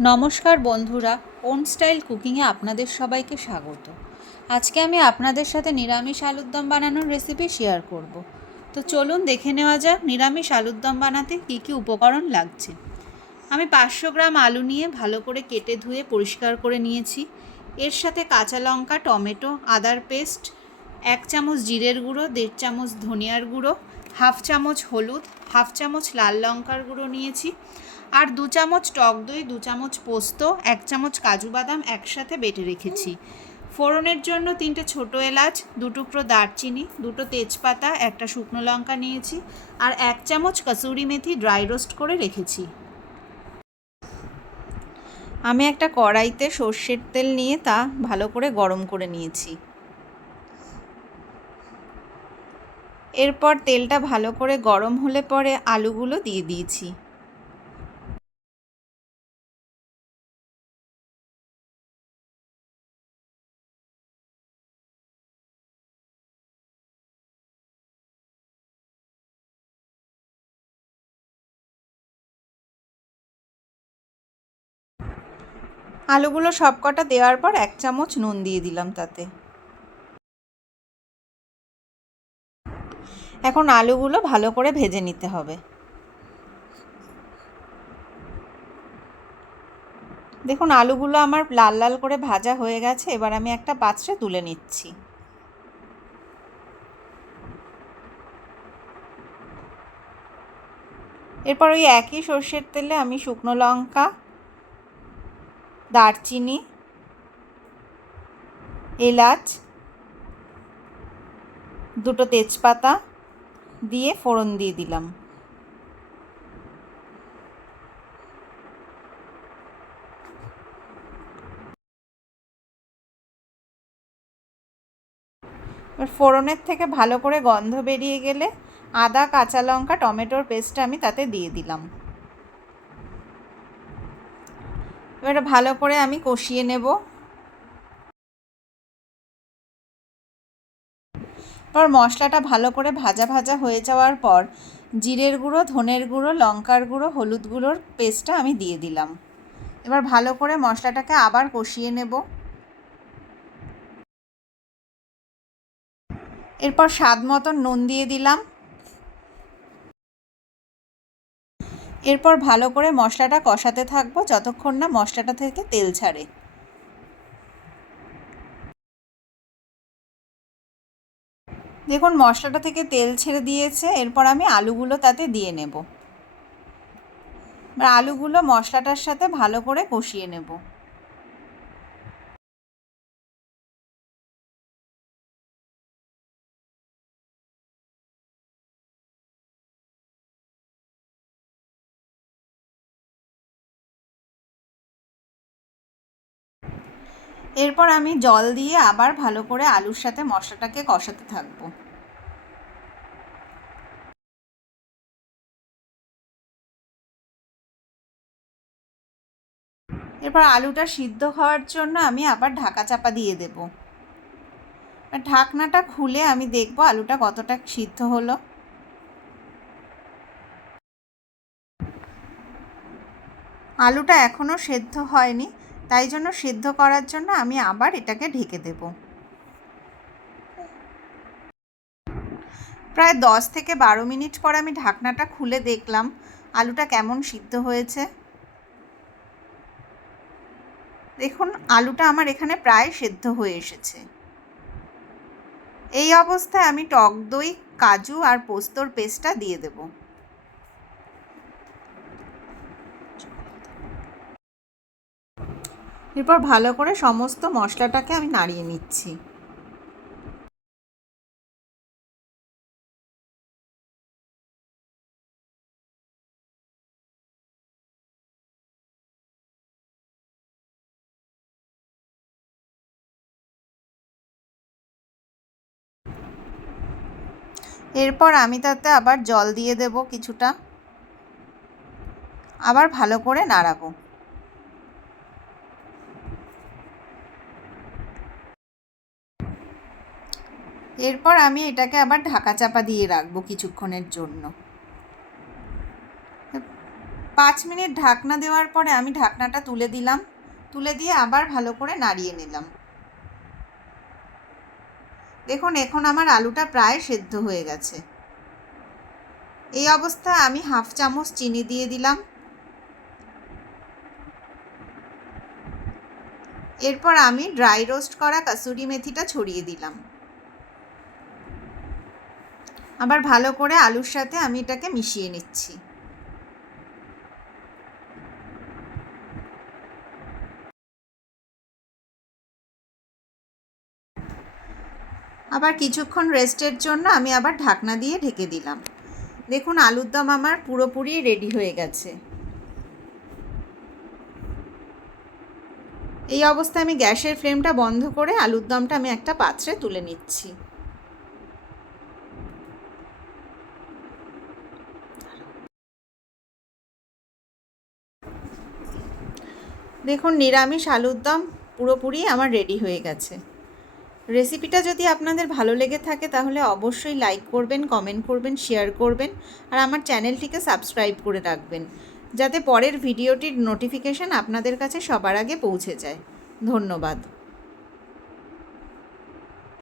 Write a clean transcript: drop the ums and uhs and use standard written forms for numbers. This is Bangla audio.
নমস্কার বন্ধুরা, ওন স্টাইল কুকিংয়ে আপনাদের সবাইকে স্বাগত। আজকে আমি আপনাদের সাথে নিরামিষ আলুর দম বানানোর রেসিপি শেয়ার করব। তো চলুন দেখে নেওয়া যাক নিরামিষ আলুর দম বানাতে কী কী উপকরণ লাগছে। আমি 500 গ্রাম আলু নিয়ে ভালো করে কেটে ধুয়ে পরিষ্কার করে নিয়েছি। এর সাথে কাঁচা লঙ্কা, টমেটো, আদার পেস্ট, 1 চামচ জিরের গুঁড়ো, 1.5 চামচ ধনিয়ার গুঁড়ো, 1/2 চামচ হলুদ, 1/2 চামচ লাল লঙ্কার গুঁড়ো নিয়েছি, আর 2 চামচ টক দই, 2 চামচ পোস্ত, 1 চামচ কাজু বাদাম একসাথে বেটে রেখেছি। ফোড়নের জন্য 3টে ছোটো এলাচ, 2 টুকরো দারচিনি, 2টো তেজপাতা, 1টা শুকনো লঙ্কা নিয়েছি, আর 1 চামচ কসুরি মেথি ড্রাই রোস্ট করে রেখেছি। আমি একটা কড়াইতে সর্ষের তেল নিয়ে তা ভালো করে গরম করে নিয়েছি। এরপর তেলটা ভালো করে গরম হলে পরে আলুগুলো দিয়ে দিয়েছি। আলুগুলো সবকটা দেওয়ার পর 1 চামচ নুন দিয়ে দিলাম তাতে। এখন আলুগুলো ভালো করে ভেজে নিতে হবে। দেখুন আলুগুলো আমার লাল লাল করে ভাজা হয়ে গেছে। এবার আমি একটা পাত্রে তুলে নিচ্ছি। এরপর ওই একই সর্ষের তেলে আমি শুকনো লঙ্কা, দারচিনি, এলাচ, 2টো তেজপাতা দিয়ে ফোড়ন দিয়ে দিলাম। এবার ফোড়নের থেকে ভালো করে গন্ধ বেরিয়ে গেলে আদা, কাঁচা লঙ্কা, টমেটোর পেস্ট আমি তাতে দিয়ে দিলাম। এবারে ভালো করে আমি কষিয়ে নেব। এবার মশলাটা ভালো করে ভাজা ভাজা হয়ে যাওয়ার পর জিরের গুঁড়ো, ধনের গুঁড়ো, লঙ্কার গুঁড়ো, হলুদ গুঁড়োর পেস্টটা আমি দিয়ে দিলাম। এবার ভালো করে মশলাটাকে আবার কষিয়ে নেব। এরপর স্বাদ মতন নুন দিয়ে দিলাম। এরপর ভালো করে মশলাটা কষাতে থাকবো যতক্ষণ না মশলাটা থেকে তেল ছাড়ে। দেখুন মশলাটা থেকে তেল ছেড়ে দিয়েছে। এরপর আমি আলুগুলো তাতে দিয়ে নেব। আলুগুলো মশলাটার সাথে ভালো করে কষিয়ে নেব। এরপর আমি জল দিয়ে আবার ভালো করে আলুর সাথে মশলাটাকে কষাতে থাকবো। এরপর আলুটা সিদ্ধ হওয়ার জন্য আমি আবার ঢাকা চাপা দিয়ে দেব। ঢাকনাটা খুলে আমি দেখব আলুটা কতটা সিদ্ধ হলো। আলুটা এখনও সেদ্ধ হয়নি, তাই জন্য সিদ্ধ করার জন্য আমি আবার এটাকে ঢেকে দেব। প্রায় 10 থেকে 12 মিনিট পর আমি ঢাকনাটা খুলে দেখলাম আলুটা কেমন সিদ্ধ হয়েছে। দেখুন আলুটা আমার এখানে প্রায় সেদ্ধ হয়ে এসেছে। এই অবস্থায় আমি টক দই, কাজু আর পোস্তর পেস্টটা দিয়ে দেব। এরপর ভালো করে সমস্ত মশলাটাকে আমি নাড়িয়ে নিচ্ছি। এরপর আমি তাতে আবার জল দিয়ে দেব কিছুটা। আবার ভালো করে নাড়াবো। এরপর আমি এটাকে আবার ঢাকা চাপা দিয়ে রাখবো কিছুক্ষণের জন্য। 5 মিনিট ঢাকনা দেওয়ার পরে আমি ঢাকনাটা তুলে দিলাম, তুলে দিয়ে আবার ভালো করে নাড়িয়ে নিলাম। দেখুন এখন আমার আলুটা প্রায় সেদ্ধ হয়ে গেছে। এই অবস্থায় আমি 1/2 চামচ চিনি দিয়ে দিলাম। এরপর আমি ড্রাই রোস্ট করা কাসুরি মেথিটা ছড়িয়ে দিলাম। আবার ভালো করে আলুর সাথে আমি এটাকে মিশিয়ে নিচ্ছি। আবার কিছুক্ষণ রেস্টের জন্য আমি আবার ঢাকনা দিয়ে ঢেকে দিলাম। দেখুন আলুর দম আমার পুরোপুরি রেডি হয়ে গেছে। এই অবস্থায় আমি গ্যাসের ফ্লেমটা বন্ধ করে আলুর দমটা আমি একটা পাত্রে তুলে নিচ্ছি। দেখুন নিরামিষ আলুর দম পুরোপুরি আমার রেডি হয়ে গেছে। রেসিপিটা যদি আপনাদের ভালো লেগে থাকে তাহলে অবশ্যই লাইক করবেন, কমেন্ট করবেন, শেয়ার করবেন আর আমার চ্যানেলটিকে সাবস্ক্রাইব করে রাখবেন, যাতে পরের ভিডিওটির নোটিফিকেশান আপনাদের কাছে সবার আগে পৌঁছে যায়। ধন্যবাদ।